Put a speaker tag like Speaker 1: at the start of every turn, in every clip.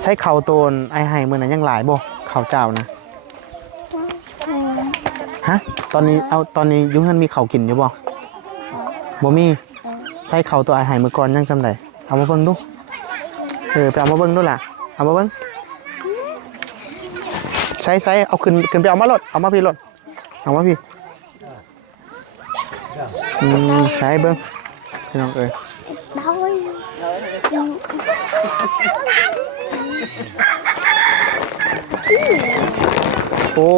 Speaker 1: ใช้เข้าโตนไอ้ให้มือนั้นยังหลายบ่เข้าเจ้านะฮะตอนนี้เอาตอนนี้ยุงเฮือนมีเข้ากินอยู่บ่บ่มีใช้เข้าตัวไอ้ให้มือก่อนยังจำได้เอามาเบิ่งดูเออไปเอามาเบิ่งดูล่ะเอามาเบิ่งใช้ใช้เอาขึ้นขึ้นไปเอามารถเอามาพี่รถเอามาพี่อืมใช้เบิ่งพี่น้องเอ้ย โอ้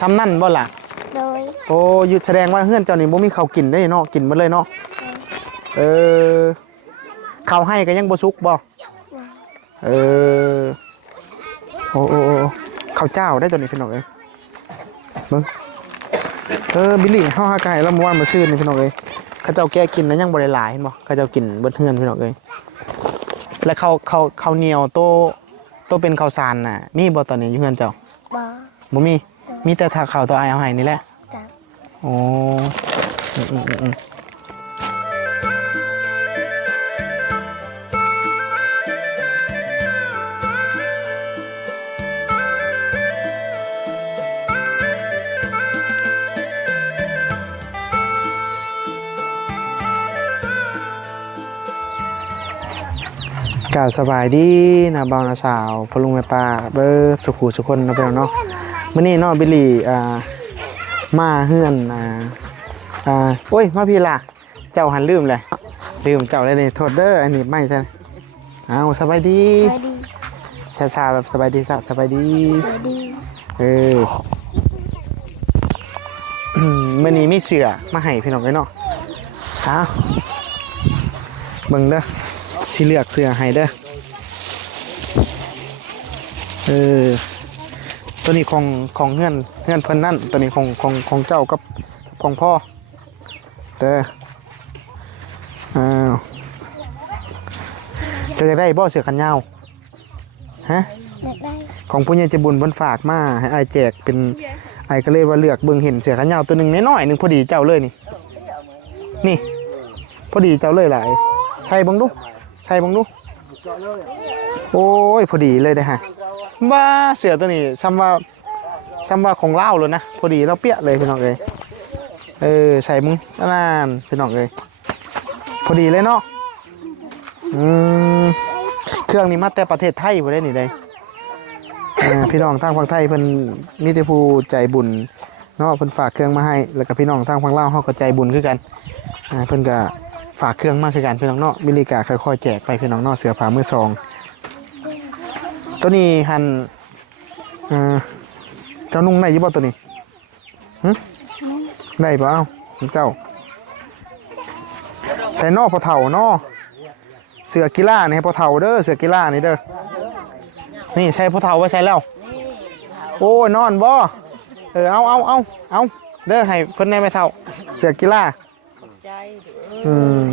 Speaker 1: ซ้ำนั่นบ่ล่ะ
Speaker 2: đôi
Speaker 1: โอ้หยุดแสดงว่าเฮือนเจ้านี่บ่มีข้าวกินได้เนาะกินหมดเลยเนาะเออข้าวให้ก็ยังบ่สุกบ่เออโอ้โอ้โอ้ข้าวเจ้าได้ตัวนี้พี่น้องเอ้ยเบิ่งเออบิลลี่เฮาหาไก่แล้วมื้อวานมาซื้อนี่พี่น้องเอ้ยเขาเจ้าแกะกินแล้วยังบ่ได้หลายเห็นบ่เขาเจ้ากินเบิดเฮือนพี่น้องเอ้ย แล้วข้าวข้าวข้าวเหนียวโตโตเป็นข้าวสารน่ะ มีบ่ตอนนี้อยู่เฮือนเจ้า
Speaker 2: bò
Speaker 1: บ่มี มีแต่ถ้าข้าวตัวอายเอาให้นี่แหละ
Speaker 2: chặt
Speaker 1: โอ้อืมอืมอืมอืม กาสบายดีนะเบานะสาวพอลุงแม่ป้าเบอร์สุขุสุคนนะเพื่อนเนาะมื้อนี้เนาะบิลลี่อ่ามาเฮือนอ่าอ่าโอ้ยมาพี่ล่ะเจ้าหันลืมเลยลืมเจ้าเลยนี่โทษเด้ออันนี้ไม่ใช่เอาสบายดี
Speaker 2: rồi đi
Speaker 1: ชาๆแบบสบายดีสะสบายดี
Speaker 2: rồi đi
Speaker 1: เอออืมมื่อนี้มีเสือมาให้พี่น้องเลยเนาะเอาเบิ่งเด้อ สิเลือกเสือให้เด้อเออตัวนี้ของของเฮือนเฮือนเพิ่นนั่นตัวนี้ของของของเจ้ากับของพ่อเด้ออ้าวจะอยากได้บ่เสือกันยาวฮะของผู้ใหญ่ใจบุญเพิ่นฝากมาให้อายแจกเป็นอายก็เลยว่าเลือกเบิ่งเห็นเสือขันยาวตัวหนึ่งน้อยๆหนึ่งพอดีเจ้าเลยนี่นี่ พอดีเจ้าเลยหลายใช่บิ่งดู ใช่บิ่งดูโอ้ยพอดีเลยเด้อฮะบ้าเสือตัวนี้ซ้ำว่าซ้ำว่าของเล่าเลยนะพอดีเราเปี้ยเลยพี่น้องเอ้ยเออใส่มึงนั่นพี่น้องเอ้ยพอดีเลยเนาะอืมเครื่องนี้มาแต่ประเทศไทยบ่ได้นี่ได้พี่น้องทางฝั่งไทยเพิ่นมีแต่ผู้ใจบุญเนาะเพิ่นฝากเครื่องมาให้แล้วก็พี่น้องทางฝั่งลาวเฮาก็ใจบุญคือกันเพิ่นก็ ฝากเครื่องมากคือกันพี่น้องเนาะบิลลิกาค่อยๆแจกไปพี่น้องเนาะเสื้อผ้ามือสอง ตัวนี้หันอ่าเจ้านุ่งได้อยู่บ่ตัวนี้หึได้บ่เอ้าเจ้า ใส่นอกพอเฒ่าเนาะเสือกีฬานี่ให้พอเฒ่าเด้อเสือกีฬานี่เด้อนี่ใช้พอเท่าไว้ใช้แล้ว โอ้ยนอนบ่เออเอาเอาเอาเอาเด้อให้คนในไม่เท่า เสือกีฬา อืม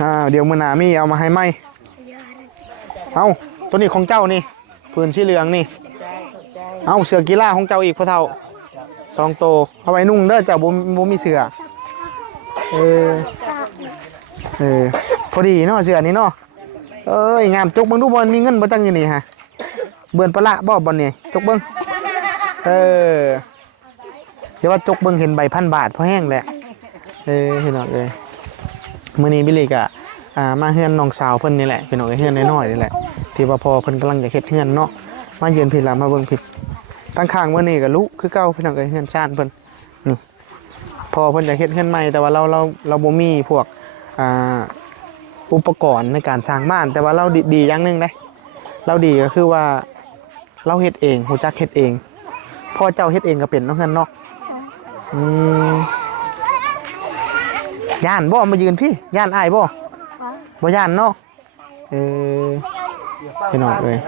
Speaker 1: อ่าเดี๋ยวมือหนามีเอามาให้ไหมเอาตัวนี้ของเจ้านี่พื้นสีเหลืองนี่ เอาเสือกีฬาของเจ้าอีกพอเท่าตองโตเอาไว้นุ่งเด้อเจ้าบ่บ่มีเสือเออเออพอดีเนาะเสือนี้เนาะเอ้ยงามจกเบิ่งดูบอลมีเงินบ่จังอยู่นี่ฮะเบิ่นปลาละบ่บอลนี่จกเบิ่งเออเดี๋ยวว่าจกเบิ่งเห็นใบพันบาทพอแห้งแหละ เออพี่น้องเอ้ยมื้อนี้บิลลี่ก็อ่ามาเฮือนน้องสาวเพิ่นนี่แหละพี่น้องเอ้ยเฮือนน้อยๆนี่แหละ ที่ว่าพอเพิ่นกำลังจะเฮ็ดเฮือนเนาะมาเยือนพี่ละมาเบิ่งผิดตั้งข้างมื้อนี้ก็ลุคือเก่าพี่น้องเอ้ยเฮือนชานเพิ่นนี่พอเพิ่นจะเฮ็ดเฮือนใหม่แต่ว่าเราเราเราบ่มีพวกอ่าอุปกรณ์ในการสร้างบ้าน แต่ว่าเราดีอย่างนึงได้เราดีก็คือว่าเราเฮ็ดเองหูจักเฮ็ดเองพ่อเจ้าเฮ็ดเองก็เป็นเนาะเฮือนเนาะอืม ย่านบ่มายืนพี่ย่านอายบ่บ่ย่านเนาะเออพี่น้องเอ้ย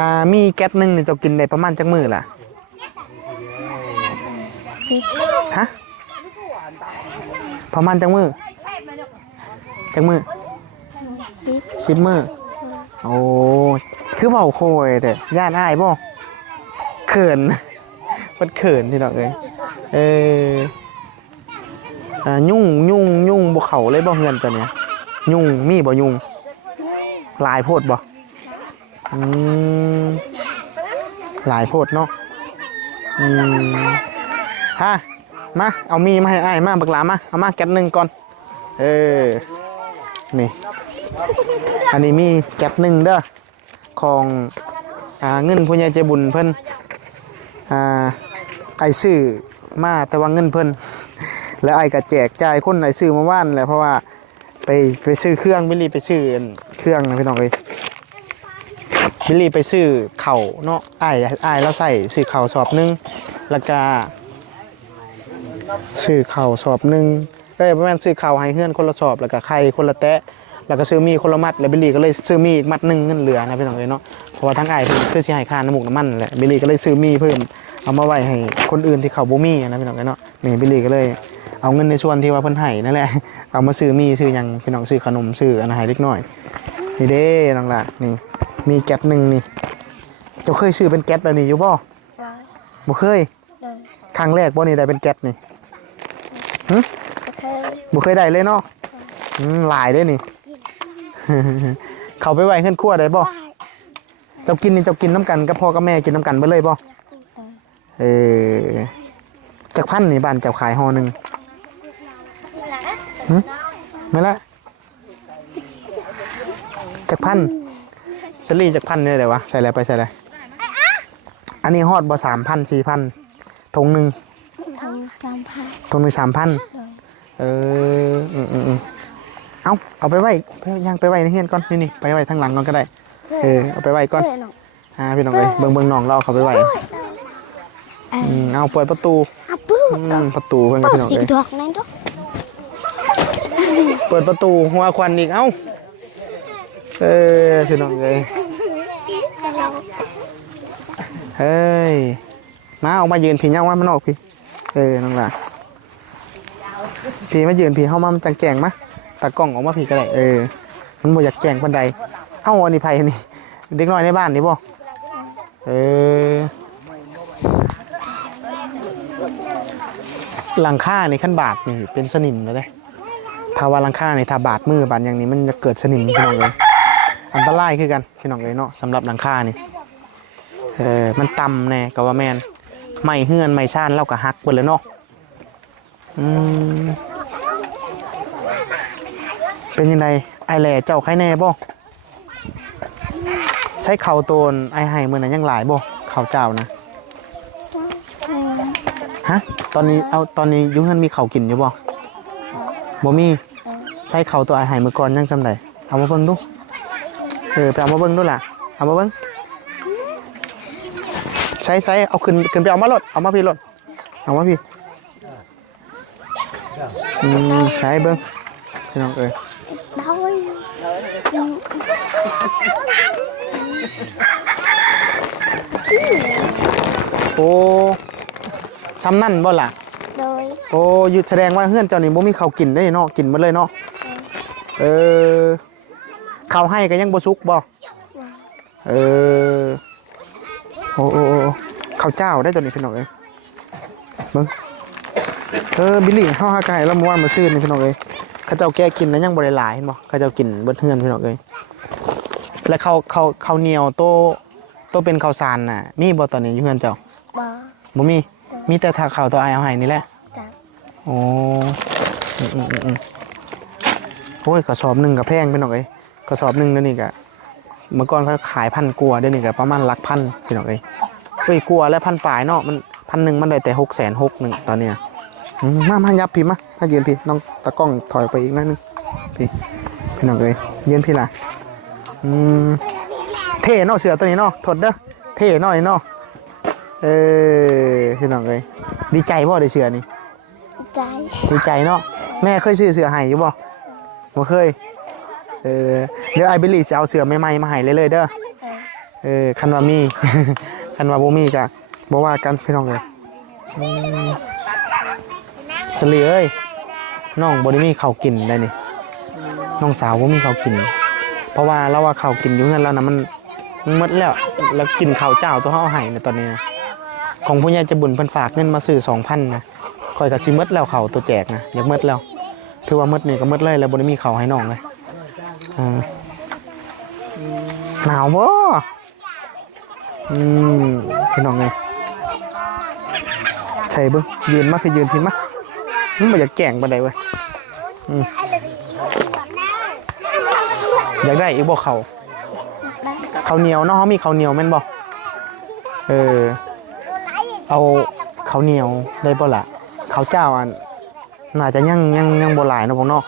Speaker 1: อ่ามีแก๊สหนึงนี่เจ้ากินได้ประมาณจักมือล่ะฮะประมาณจักมือจักมือสิบมือโอ้คือเบาโคยแต่ย่านอายบ่เขินมันเขินที่ดอกเลยเออ อ่ายุ่งยุ่งยุ่งบ่เขาเลยบ่เฮือนจ้ะเนี่ยยุ่งมีบ่ยุ่งหลายโพดบ่อืมหลายโพดเนาะอืมฮะมาเอามีมาให้อ้ายมาบักหลามาเอามาแก๊สหนึ่งก่อนเออนี่อันนี้มีแก๊สหนึ่งเด้อของอ่าเงินผู้ใหญ่ใจบุญเพิ่นอ่าไอซื้อมาแต่ว่าเงินเพิ่น แล้วไอ้ก็แจกจ่ายคนไอซื้อมาว่านแหละเพราะว่าไปไปซื้อเครื่องบิลลี่ไปซื้อเครื่องนะพี่น้องเอ้ยบิลลี่ไปซื้อเข่าเนาะไอ้ไอ้ายแล้วใส่ซื้อเข่าสอบหนึงแล้วก็ซื้อเข่าสอบหนึงเอ้ยประมาณซื้อเข่าให้เพื่อนคนละสอบแล้วก็ไข่คนละแตะแล้วก็ซื้อมีคนละมัดแล้วบิลลี่ก็เลยซื้อมีอีกมัดหนึ่งเงินเหลือนะพี่น้องเอ้ยเนาะเพราะว่าทั้งไอ้ายเพิ่นคือสิให้ค่าน้ำมูกน้ำมันแหละบิลลี่ก็เลยซื้อมีเพิ่มเอามาไว้ให้คนอื่นที่เขาบ่มีนะพี่น้องเอ้ยเนาะนี่บิลลี่ก็เลย เอาเงินในส่วนที่ว่าเพิ่นให้นั่นแหละ เอามาซื้อมีซื้อหยังพี่น้องซื้อขนมซื้ออันให้เล็กน้อย นี่เด้น้องล่ะนี่ มีแก๊สหนึ่งนี่ เจ้าเคยซื้อเป็นแก๊สแบบนี้อยู่บ่
Speaker 2: บ่
Speaker 1: บ่เคย
Speaker 2: โดย
Speaker 1: ครั้งแรกบ่นี่ได้เป็นแก๊สนี่
Speaker 2: บ่เคย
Speaker 1: บ่เคยได้เลยเนาะอืมหลายเด้นี่ เขาไปไว้เฮือนครัวได้บ่เจ้ากินนี่เจ้ากินน้ำกันกับพ่อกับแม่กินน้ำกันเบิดเลยบ่เออจักพันนี่บ้านเจ้าขายห่อหนึงหึ ไม่ละจักพันเชอรี่จักพันนี่เลยวะ ใส่อะไรไปใส่อะไร อันนี้ฮอดบ่สามพันสี่พันทงหนึ่ง
Speaker 2: ทางสามพัน
Speaker 1: ทงหนึ่งสามพันเอออืมอืมอืมเอาเอาไปไว้ไปย่างไปไว้ในเฮียนก่อนนี่นี่ไปไว้ทางหลังก่อนก็ได้ เออเอาไปไว้ก่อน
Speaker 2: เพื่อนน้อง
Speaker 1: อ่าพี่น้องเลยเบิ่งเบิ่งน้องเราเขาไปไว้อืมเอาเปิดประตู
Speaker 2: อะปื้ด
Speaker 1: อืมประตูเพิ่นกับ
Speaker 2: เปิด
Speaker 1: พี่น้อง
Speaker 2: สิ
Speaker 1: เลย
Speaker 2: ดอกนั่นดอก
Speaker 1: เปิดประตูหัวควันอีกเอ้า เออพี่น้องเลยเฮ้ย มาออกมายืนพี่ย่าว่ามันออกพี่ เออน้องล่ะพี่มายืนพี่เข้ามามันจังแจงมะตากล้องออกมาพี่ก็ได้เออ มันบ่อยากแจงปันใดเอ้าอันนี้ไผนี่เด็กน้อยในบ้านนี่บ่เออหลังคาในขั้นบาทนี่เป็นสนิมแล้วเด้ ถ้าว่าลังค่าในถ้าบาดมือบาดอย่างนี้มันจะเกิดสนิมพี่น้องเลยอันตรายคือกันพี่น้องเลยเนาะสำหรับหลังค่านี่เออมันต่ำแน่ก็ว่าแมนไม่เฮือนไม่ซ่านเล่ากับฮักเบิดเลยเนาะอืมเป็นยังไงไอแหล่เจ้าใครแน่บ่ใช้เข่าโตนไอไห้เมื่อนั้นยังหลายบ่เข่าเจ้านะฮะตอนนี้เอาตอนนี้ยุงเฮือนมีเข่ากินอยู่บ่ บ่มีใส่เข่าตัวอาหายมือก่อนยังจำได้เอามาเบิ่งดูเออไปเอามาเบิ่งดูล่ะเอามาเบิ่งใช้ใช้เอาขึ้นขึ้นไปเอามาลดเอามาพี่ลดเอามาพี่อืมใช้เบิ่งพี่น้องเอ้ย
Speaker 2: ดอย
Speaker 1: โอ้ซ้ำนั่นบ่ล่ะ
Speaker 2: โดย
Speaker 1: โอ้หยุดแสดงว่าเฮือนเจ้านี่บ่มีข้าวกินได้เนาะกินหมดเลยเนาะเออข้าวให้ก็ยังบ่สุกบ่เออโอ้โอ้โอ้ข้าวเจ้าได้ตัวนี้พี่น้องเอ้ยเบิ่งเออบิลลี่เฮาหาไก่แล้วเมื่อวานมาซื้อนี่พี่น้องเอ้ยเขาเจ้าแก้กินแล้วยังบ่ได้หลายเห็นบ่เขาเจ้ากินเบิดเฮือนพี่น้องเอ้ยและข้าวข้าวข้าวเหนียวโตโตเป็นข้าวสารน่ะมีบ่ตอนนี้อยู่เฮือนเจ้า
Speaker 2: บ่
Speaker 1: บ่มีมีแต่ถ้าข้าวตัวอายเอาให้นี่แหละ
Speaker 2: จัก
Speaker 1: โอ้อืมอืมอืมโอ้ยกระสอบหนึ่งกับแพงไปหน่อยกระสอบหนึ่งเดี๋ยวนี้กะเมื่อก่อนเขาขายพันกลัวเดี๋ยวนี้กะประมาณลักพันพี่น้องเอ้ยเอ้ยกลัวและพันปลายเนาะมันพันหนึ่งมันได้แต่หกแสนหกหนึ่งตอนเนี้ยมมามายับพี่มามาเยืนพี่น้องตะกล้องถอยไปอีกนิดนึงพี่พี่น้องเอ้ยยืนพี่ล่ะอืมเท่เนาะเสือตัวนี้เนาะถดเด้อเท่เนาะเนาะเออพี่น้องเอ้ยดีใจบ่ได้เสือนี่
Speaker 2: ใจ
Speaker 1: ดีใจเนาะแม่เคยซื้อเสือให้อยู่บ่บ่เคยเออเดี๋ยวไอบิลลี่จะเอาเสือใหม่ๆมาให้เลยๆเด้อเออคันว่ามี คันว่าบ่มีก็บ่ว่ากันพี่น้องเลยอืมสลีเอ้ยน้องบ่ได้มีข้าวกินได้นี่น้องสาวบ่มีข้าวกิน เพราะว่าเราว่าข้าวกินอยู่เฮือนแล้วนะมันมันหมดแล้วแล้วกินข้าวเจ้าตัวเฮาเอาให้ในตอนนี้นะของผู้ใหญ่ใจะบุญเพิ่นฝากเงินมาซื้อ2,000นะ คอยกับซิมดแล้วเขาตัวแจกนะอยากมดแล้ว ถือว่าหมดนี่ก็หมดเลยแล้วบนมีเขาให้น้องเลยหนาวบ่อืมพี่น้องไงใช่บิ้งยืนมาพี่ยืนพี่มามันบ่อยากแก่งปานใดเว้ยอยากได้อีกบ่เขา
Speaker 2: ได้
Speaker 1: ข้าเหนียวเนาะเขามีเขาเหนียวแม่นบ่เออเอาเขาเหนียวได้บ่ละ ข้าเจ้าอันน่าจะยังยังยังโบ่หลายเนะพวกเนาะ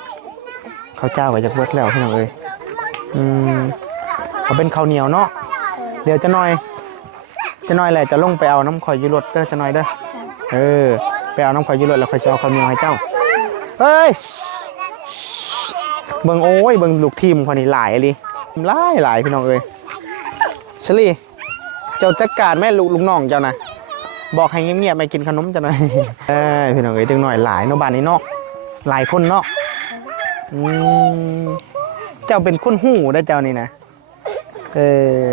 Speaker 1: ข้าวเจ้าก็จะเบิดแล้วพี่น้องเอ้ยอืมเอาเป็นข้าวเหนียวเนาะเดี๋ยวจะน่อย จะน่อยแหละจะลงไปเอาน้ำข่อยยูรถเด้อจะน่อยเด้อเออไปเอาน้ำข่อยยูรถแล้วข่อยจะเอาข้าวเหนียวให้เจ้าเฮ้ยเบิ่งโอ้ยเบิ่งลูกทีมคนนี้หลายอะลิหลายหลายพี่น้องเอ้ยเชลี่เจ้าจัดการแม่ลูกลูกน้องเจ้านะ บอกให้เงียบๆไปกินขนมจ้าหน่อยเอ้ยพี่น้องเอ้ยจังหน่อยหลายเนาะบ้านนี้เนาะหลายคนเนาะอืมเจ้าเป็นคนหูได้เจ้านี่นะเออ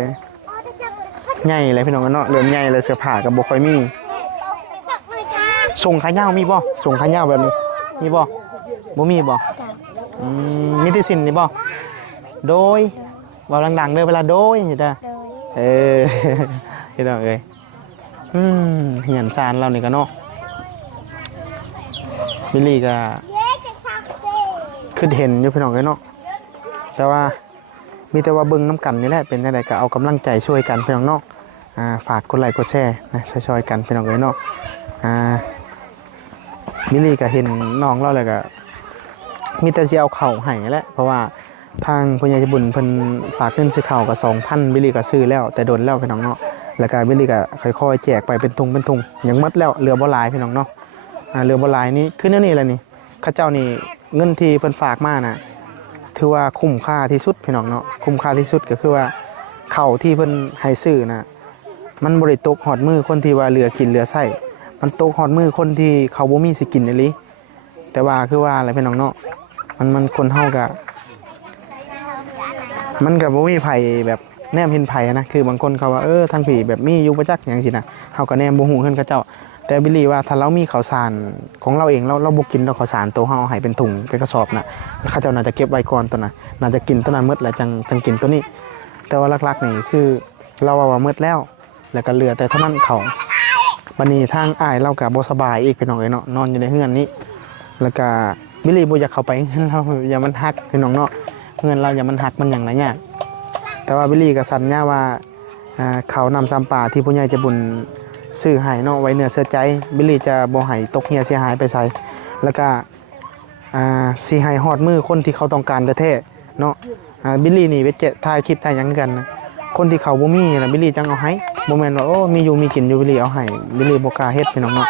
Speaker 1: ใหญ่เลยพี่น้องเนาะเริ่มใหญ่เลยเสื้อผ้ากับบ่ค่อยมีส่งขายาวมีบ่ส่งขายาวแบบนี้มีบ่บ่มีบ่อืมมีที่สินนี่บ่โดยเว่าดังๆเด้อเวลาโดยนี่จ้ะ
Speaker 2: โดย
Speaker 1: เออพี่น้องเอ้ย อืมเหียนซานเรานี่ก็เนาะบิลลี่ก็คือเห็นอยู่พี่น้องเอ้ยเนาะแต่ว่ามีแต่ว่าเบิ่งน้ำกันนี่แหละเป็นจังไดก็เอากำลังใจช่วยกันพี่น้องเนาะอ่าฝากกดไลค์กดแชร์นะช่วยๆกันพี่น้องเอ้ยเนาะอ่าบิลลี่ก็เห็นน้องเราเลยก็มีแต่สิเอาเข่าให้แหละเพราะว่าทางพญาบุญเพิ่นฝากเงินซื้อเข้าวก็2,000บิลลี่ก็ซื้อแล้วแต่โดนแล้วพี่น้องเนาะ แล้วก็บิลลี่ก็ค่อยๆแจกไปเป็นทุงเป็นทุงยังหมดแล้วเหลือบ่ลายพี่น้องเนาะเหลือบ่ลายนี่คือแนวนี้แหละนี่ข้าเจ้านี่เงินที่เพิ่นฝากมานะถือว่าคุ้มค่าที่สุดพี่น้องเนาะคุ้มค่าที่สุดก็คือว่าเข้าที่เพิ่นให้ซื้อนะมันบ่ได้ตกฮอดมือคนที่ว่าเหลือกินเหลือใช้มันตกฮอดมือคนที่เขาบ่มีสิกินอีหลีแต่ว่าคือว่าอะไรพี่น้องเนาะมันมันคนเฮาก็มันกับบ่มีไผแบบ แนมเห็นไผอะนะคือบางคนเขาว่าเออทางผีแบบมียู่ประจักษ์อย่างสินะเฮาก็แนมบ่ฮู้เฮือนเขาเจ้า แต่บิลลี่ว่าถ้าเรามีข้าวสารของเราเองเราเราบ่กินดอกข้าวสารตัวเฮาเอาให้เป็นถุงเป็นกระสอบนะเขาเจ้าน่าจะเก็บไว้ก่อนตัวน่ะน่าจะกินตัวนั้นหมดแล้วจังจังกินตัวนี้ แต่ว่าลักๆนี่คือเราว่าว่าหมดแล้ว แล้วก็เหลือแต่เท่านั้นเขาบัดนี้ทางอ้ายเราก็บ่สบายอีกพี่น้องเอ้เนาะนอนอยู่ในเฮือนนี้ แล้วก็บิลลี่บ่อยากเข้าไปเฮือนเราอย่ามันฮักพี่น้องเนาะเงินเราอย่ามันหักมันอย่างไรเนี่ย แต่ว่าบิลลี่ก็สัญญาว่าอ่าเขานำซ้ำป่าที่ผู้ใหญ่จะบุญซื้อให้เนาะไว้เนื้อเสื้อใจบิลลี่จะบ่ให้ตกเหียเสียหายไปใส่แล้วก็สีให้ฮอดมือคนที่เขาต้องการแท้ๆเนาะบิลลี่นี่ไปเจถ่ายคลิปถ่ายยังกัน คนที่เขาบ่มีนะบิลลี่จังเอาให้บ่แม่นว่าโอ้มีอยู่มีกินอยู่บิลลี่เอาให้บิลลี่บ่กล้าเฮ็ดพี่น้องเนาะ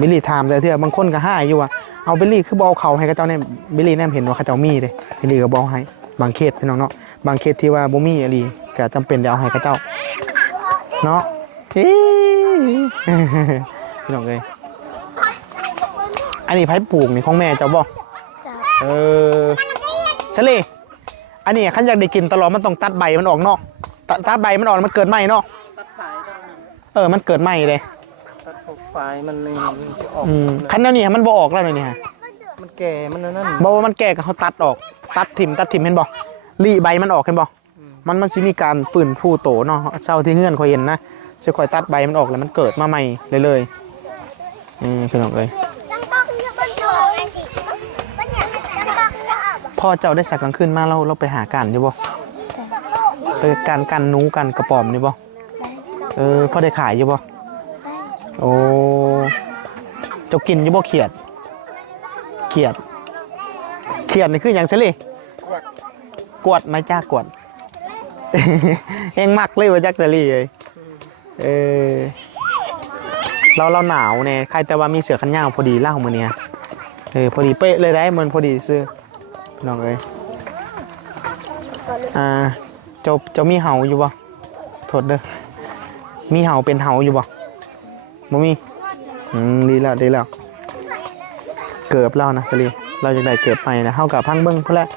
Speaker 1: บิลลี่ถามแต่เทื่อบางคนก็ห้ายอยู่ว่าเอาบิลลี่คือบ่เอาเขาให้เขาเจ้าเนี่ยบิลลี่แนมเห็นว่าเขาเจ้ามีเด้พี่ลีก็บอกให้บางเคสพี่น้องเนาะ บางเคสที่ว่าบ่มีอหลีก็จำเป็นเดี๋ยวเอาให้เขาเจ้า เนาะเฮ้ยพี่น้องเอ้ยอันนี้ไผ่ปลูกนี่ของแม่เจ้าบ่
Speaker 2: จ้ะ
Speaker 1: เออเฉลยอันนี้ขันอยากได้กินตลอดมันต้องตัดใบมันออกเนาะตัดตัดใบมันออกมันเกิดใหม่เนาะ
Speaker 3: ตัดขายตอนนั้น
Speaker 1: เออมันเกิดใหม่เลย
Speaker 3: ตัดพวกปลายมันนี่มันจะออก
Speaker 1: อืมคันแนวนี้มันบ่ออกแล้วเลยนี่ฮะ
Speaker 3: มันแก่มันนั่น
Speaker 1: บอกว่ามันแก่ก็เขาตัดออก ตัดถิ่มตัดถิ่มเห็นบ่ รีใบมันออกเห็นบ่มันมันสิมีการฟื้นฟูโตเนาะเศร้าที่เงื่อนคอยเห็นนะจะคอยตัดใบมันออกแล้วมันเกิดมาใหม่เลยเลยนี่พี่น้องเลยพ่อเจ้าได้สักกลางคืนมาเราเราไปหากันอยู่บ่
Speaker 2: จ้ะ
Speaker 1: ไปการกันหนูกันกระป๋อมนี่บ่
Speaker 2: ได้
Speaker 1: เออพ่อได้ขายอยู่บ่
Speaker 2: ได้
Speaker 1: โอ้เจ้ากินอยู่บ่เขียด เขียด เขียดนี่คืออย่างเฉลี่ กวดไหม่จ้ากวด เองมักเลยว่าจักเฉลี่เลยเออเราเราหนาวเนี่ยใครแต่ว่ามีเสือขันยาวพอดีเล่ามือเนี่ยเออพอดีเป๊ะเลยได้มันพอดีซื้อน้องเอ้ยอ่าเจ้าเจ้ามีเห่าอยู่บ่โทษเด้อมีเห่าเป็นเห่าอยู่บ่บ่มีอืมดีแล้วดีแล้ว เกือบแล้วนะสลีเราจะได้เกือบไปนะเฮากับพังเบิ้งเพื่อแหละ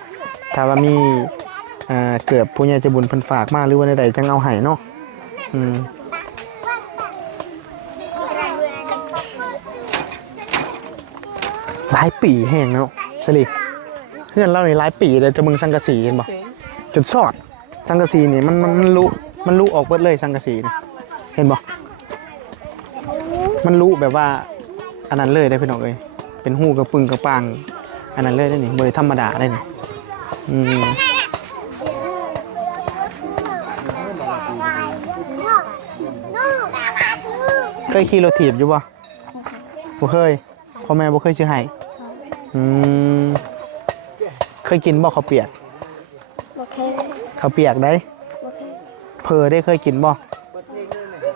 Speaker 1: ถ้าว่ามี อ่าเกือบผู้ใหญ่ใจะบุญเพิ่นฝากมาหรือว่าใดๆจังเอาให้เนาะอืมหลายปีแห้งเนาะสลีเพื่อนเราในหลายปีเลยจะมึงสังกะสีเห็นบ่จนสอดสังกะสีนี่มันมันมันรู้มันรู้ออกเบิดเลยสังกะสีนี่เห็นบ่มันรู้แบบว่าอันนั้นเลยได้พี่น้องเอ้ยเป็นหูกระปึงกระปังอันนั้นเลยได้นี่บ่ได้ธรรมดาได้นี่อืม เคยขี่รถถีบอยู่บ่บ่เคยพ่อแม่บ่เคยซื้อให้อืมเคยกินบ่ข้าวเปียก
Speaker 2: โอเค
Speaker 1: ข้าวเปียกได้
Speaker 2: โอเค
Speaker 1: เพอได้เคยกินบ่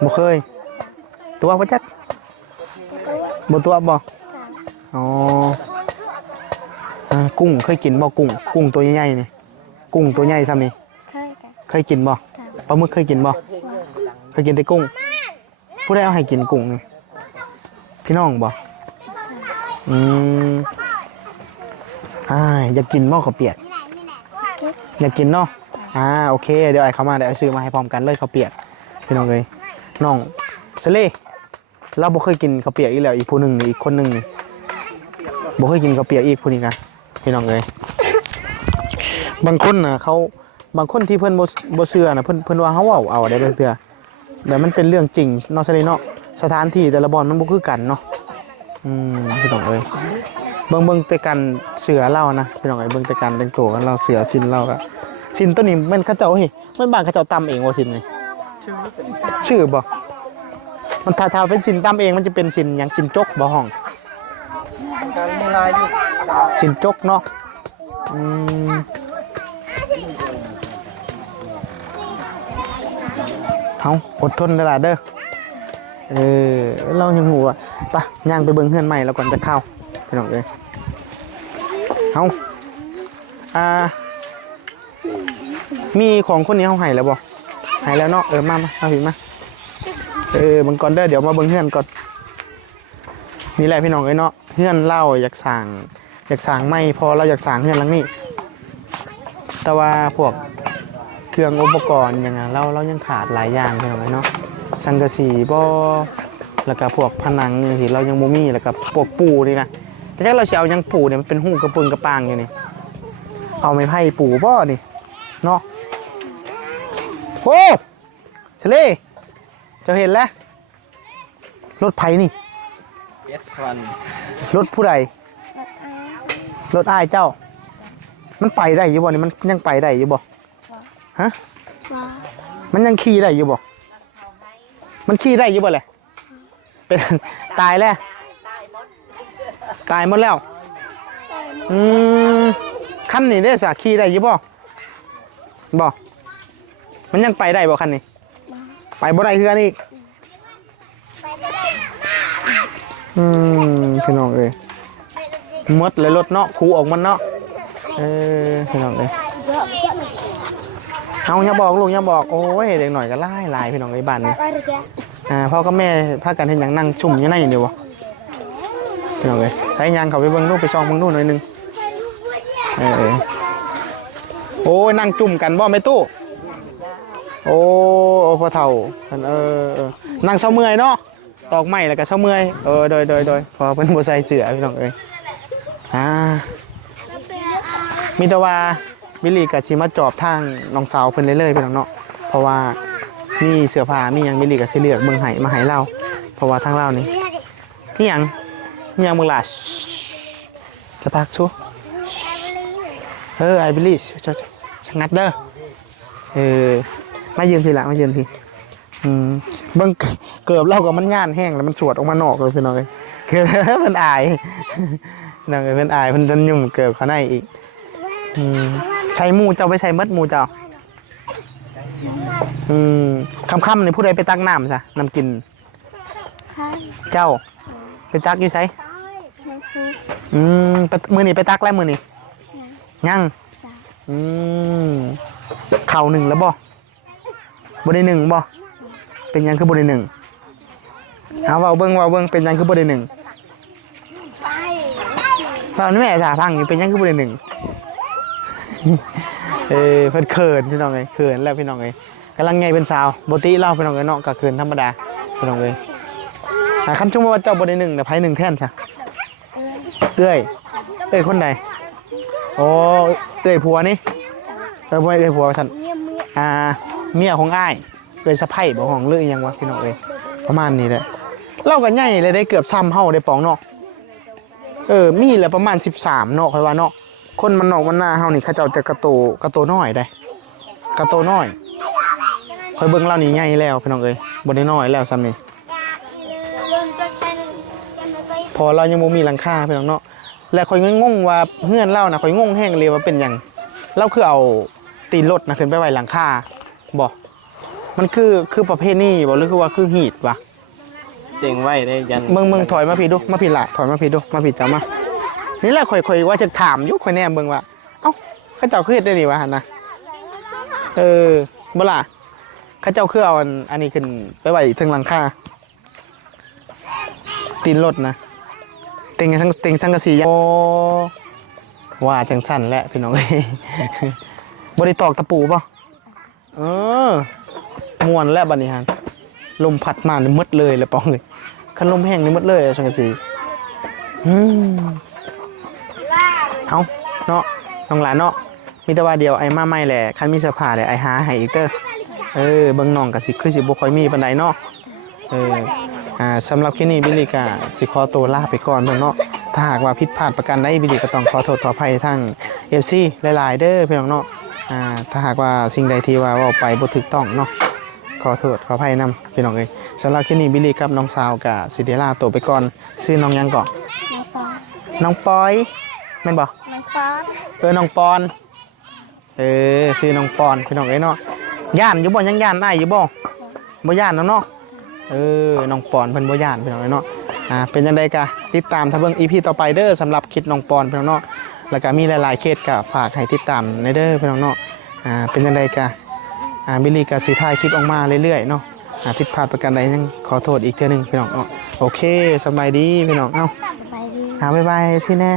Speaker 1: บ่เคย ตัวบ่จักบ่ตัวบ่อ๋ออ่ากุ้งเคยกินบ่กุ้ง กุ้งตัวใหญ่ๆนี่กุ้งตัวใหญ่ซ้ำนี่
Speaker 2: เคยกัน
Speaker 1: เคยกินบ่ปลาหมึกเคยกินบ่เคยกินแต่กุ้ง ผู้ใดเอาให้กินกุ้งนี่พี่น้องบ่อืมอ่าอยากกินบ่ข้าวเปียกอยากกินเนาะอ่าโอเคเดี๋ยวไอ้เขามาเดี๋ยวไอ้ซื้อมาให้พร้อมกันเลยข้าวเปียกพี่น้องเลยน้องเสเล่เราบ่เคยกินข้าวเปียกอีกแล้วอีกผู้หนึ่งอีกคนหนึ่งบ่เคยกินข้าวเปียกอีกผู้นี้กันพี่น้องเลยบางคนน่ะเขาบางคนที่เพิ่อนบ่บ่เชื่อนะเพิ่นเพิ่นว่าเฮาเว้าเอาได้เบิ่งเทื่อ แต่มันเป็นเรื่องจริงเนาะเสเล่เนาะสถานที่แต่ละบ่อนมันบ่คือกันเนาะอืมพี่น้องเอ้ยเบิ่งเบิ่งแต่กันเสือเล่านะพี่น้องเอ้ยเบิ่งแต่กันแต่งตัวกันเราเสือสินเราก็สินตัวนี้มันเขาเจ้าเฮ้ยมันบางเขาเจ้าตำเองว่าสินนี่
Speaker 3: ชื่อเป็น
Speaker 1: ชื่อบ่มันถ้าถ้าเป็นสินตำเองมันจะเป็นสินหยังสินจกบ่ห้อง
Speaker 3: การมีลายอยู่
Speaker 1: สินจกเนาะอืม เอาอดทนเด้อล่ะเด้อเออเรายังหูอะไปะย่างไปเบิ่งเฮือนใหม่แล้วก่อนจะเข้าไปน้องเอ้ยเอาอ่ามีของคนนี้เขาให้แล้วบ่ให้แล้วเนาะเออมามาเอาผิดมาเออบังก่อนเด้อเดี๋ยวมาเบิ่งเฮือนก่อนนี่แหละพี่น้องเอ้ยเนาะเฮือนเล่าอยากสั่งอยากสั่งไม่พอเราอยากสั่งเฮือนหลังนี้ แต่ว่าพวก เครื่องอุปกรณ์อย่างเงี้ยเราเรายังขาดหลายอย่างพี่น้องเอ้ยเนาะชังกะสีบ่แล้วก็พวกผนังนี่สิเรายังบ่มีแล้วก็พวกปูนี่นะแต่ถ้าเราสิเอาหยังปูเนี่ยมันเป็นหูกระปึงกระปางอยู่นี่เอาไม้ไผ่ปูบ่นี่เนาะโอ้เฉลยเจะเห็นแล้วรถไผนี่
Speaker 3: เอสฟัน
Speaker 1: รถผู้ใดรถอ้ายเจ้า มันไปได้อยู่บ่นี่มันยังไปได้อยู่บ่ ฮะ
Speaker 2: ว้า
Speaker 1: มันยังขี่ได้อยู่บ่ มันขี่ได้อยู่บ่เลยเป็น ตายแล้ว ตายหมดแล้ว อืมคันนี้ได้สาขี่ได้อยู่บ่ บ่ มันยังไปได้บ่คันนี้ ไปบ่ได้คือกันอีกอืมพี่น้องเอ้ยหมดเลยรถเนาะคูออกมันเนาะ เออพี่น้องเอ้ยเอาอย่าบอกลูกอย่าบอกโอ้ยเด็กหน่อยก็ไล่ลายพี่น้องเอ้ยบ้านนี้
Speaker 2: ย
Speaker 1: อ่าพ่อกับแม่พากันเห็นย่างนั่งชุ่มอยู่ในอยู่วะพี่น้องเอ้ยใช้ยางเขาไปเบิ่งลูกไปซองเบิ่งดูหน่อยนึงเออโอ้ยนั่งจุ่มกันบ่ไม่ตู้โอ้พ่อเฒ่าเออนั่งเช้าเมื่อยเนาะตอกไม้แล้วก็เช้าเมื่อยเออโดยโดยโดยพอเพิ่นบ่ใส่เสือพี่น้องเอ้ยอ่ามีแต่ว่า บิลลี่กับชิมาจอบทางน้องสาวเพิ่นเรื่อยๆพี่น้องเนาะเพราะว่ามีเสื้อผ้ามีหยังบิลลี่กับสิเลือกเบิ่งให้มาให้เรา เพราะว่าทางเรานี่นี่หยังนี่หยังมึงล่ะจะพักชูเออไอบิลลี่ชะชงัดเด้อเออมายืนพี่ละมายืนพี่อืมเบิ่งเกือบเรากับมันงานแห้งแล้วมันสวดออกมานอกเลยพี่น้องเอ้ยเกือบเพิ่นอายน้องเอ้ยเพิ่นอายเพิ่นจนยุ่มเกือบเขาในอีกอืม ใส่หมูเจ้าไปใส่มัดหมูเจ้า อืมค่ำๆนี่ผู้ใดไปตักน้ำซะน้ำกิน
Speaker 2: ค่ะ
Speaker 1: เจ้า ไปตักอยู่ไส
Speaker 2: น้ำซุป
Speaker 1: อืมไปมือนี่ไปตักแล้วมือนี่ยัง
Speaker 2: จ้ะ
Speaker 1: อืมเข่าหนึ่งแล้วบ่บ่ได้หนึ่งบ่เป็นหยังคือบ่ได้หนึ่งเอาเว้าเบิ่งเว้าเบิ่งเป็นหยังคือบ่ได้หนึ่งตอนนี้แม่ถาพังอยู่เป็นหยังคือบ่ได้หนึ่ง เออเพิ่นเขินพี่น้องเอ้ยเขินแล้วพี่น้องเอ้ยกำลังไงเป็นสาวบ่ติเล่าพี่น้องเอ้ยเนาะก็เขินธรรมดาพี่น้องเอ้ยอ่าคันชุมว่าเจ้าบ่ได้หนึ่งแต่ไผหนึ่งแท่นซะเอ้ยเอ้ยคนใดโอ้เอ้ยผัวนี่เอ้ยผัวเอ้ยผัวฉันอ่าเมียของอ้ายเคยสะไพ่บ่ห้องเลืออหยังวะพี่น้องเอ้ยประมาณนี้แหละเล่ากันใหญ่เลยได้เกือบซ้ำเฮาได้ปองเนาะเออมีแหละประมาณ 13เนาะค่อยว่าเนาะ คนมันนอกมันหน้าเฮานี่เขาเจ้าจะกระโตกระโตน้อยได้ กระโตน้อยค่อยเบิ่งเล่านี่ใหญ่แล้วพี่น้องเอ้ยบ่ได้น้อยแล้วซ้ำนี่พอเรายังบ่มีหลังคาพี่น้องเนาะและข่อยก็งงว่าเฮือนเล่านะข่อยงงแห้งเลยว่าเป็นหยังเราคือเอาตีนรถนะขึ้นไปไว้หลังคาบ่มันคือคือประเภทนี้บ่หรือคือว่าคือหีดวะ
Speaker 3: เต็งไว้ได้ยัน
Speaker 1: มึงมึงถอยมาพี่ดูมาพี่ละถอยมาพี่ดูมาพี่จ้ามา นี่แหละข่อยข่อยว่าจะถามอยู่ข่อยแน่เบิ่งว่า เอ้าเขาเจ้าคือเฮ็ดได้นี่วะหั่นนะเออบ่ล่ะเขาเจ้าคือเอาอันอันนี้ขึ้นไปไว้ถึงหลังคาตีนรถนะเต็งทั้งเต็งทั้งกระสีโอ้ว่าจังสั่นแหละพี่น้องบริตอกตะปูป่ะเออมวนแล้วบัดนี้ฮะลมพัดมาเนี่มืดเลยเลยปองเลยคันลมแห้งนี่มืดเลยอะสังกะสีอืม เอาเนาะน้องหลานเนาะมีแต่ว่าเดียวไอ้มาไม่แหละคันมีเสื้อผ้าเลยไอ้หาให้อีกเด้อเออเบิ่งน้องกะสิคือสิบ่ค่อยมีปานใดเนาะเอออ่าสำหรับคลิปนี้บิลลี่ก็สิขอตัวลาไปก่อนเพิ่นเนาะถ้าหากว่าผิดพลาดประการใดบิลลี่ก็ต้องขอโทษขออภัยทั้ง FC หลายๆเด้อพี่น้องเนาะอ่าถ้าหากว่าสิ่งใดที่ว่าเว้าไปบ่ถูกต้องเนาะขอโทษขออภัยนํพี่น้องเอ้ยสำหรับคลิปนี้บิลลี่กับน้องสาวก็สิได้ลาตัวไปก่อนชื่อน้องหยังก่อน
Speaker 2: น้องปอน
Speaker 1: น้องปอยแม่นบ่
Speaker 2: น้อง ปอน
Speaker 1: เออน้องปอน เออชื่อน้องปอนพี่น้องเอ้ยเนาะย่านอยู่บ่ยังย่านอ้ายอยู่บ่บ่ย่านเนาะเนาะเออน้องปอนเพิ่นบ่ย่านพี่น้องเนาะอ่าเป็นจังไดกะติดตามทางเบิ่ง EP ต่อไปเด้อสำหรับคลิปน้องปอนพี่น้องเนาะแล้วก็มีหลายๆเคสก็ฝากให้ติดตามในเด้อพี่น้องเนาะอ่าเป็นจังไดกะอ่าบิลลี่ก็สิถ่ายคลิปออกมาเรื่อยๆเนาะอ่าผิดพลาดประการใดยังขอโทษอีกเทื่อหนึงพี่น้องเนาะโอเคสำบายดีพี่น้องเอ้า
Speaker 2: สบายดี
Speaker 1: หาบ๊ายบายสิแน่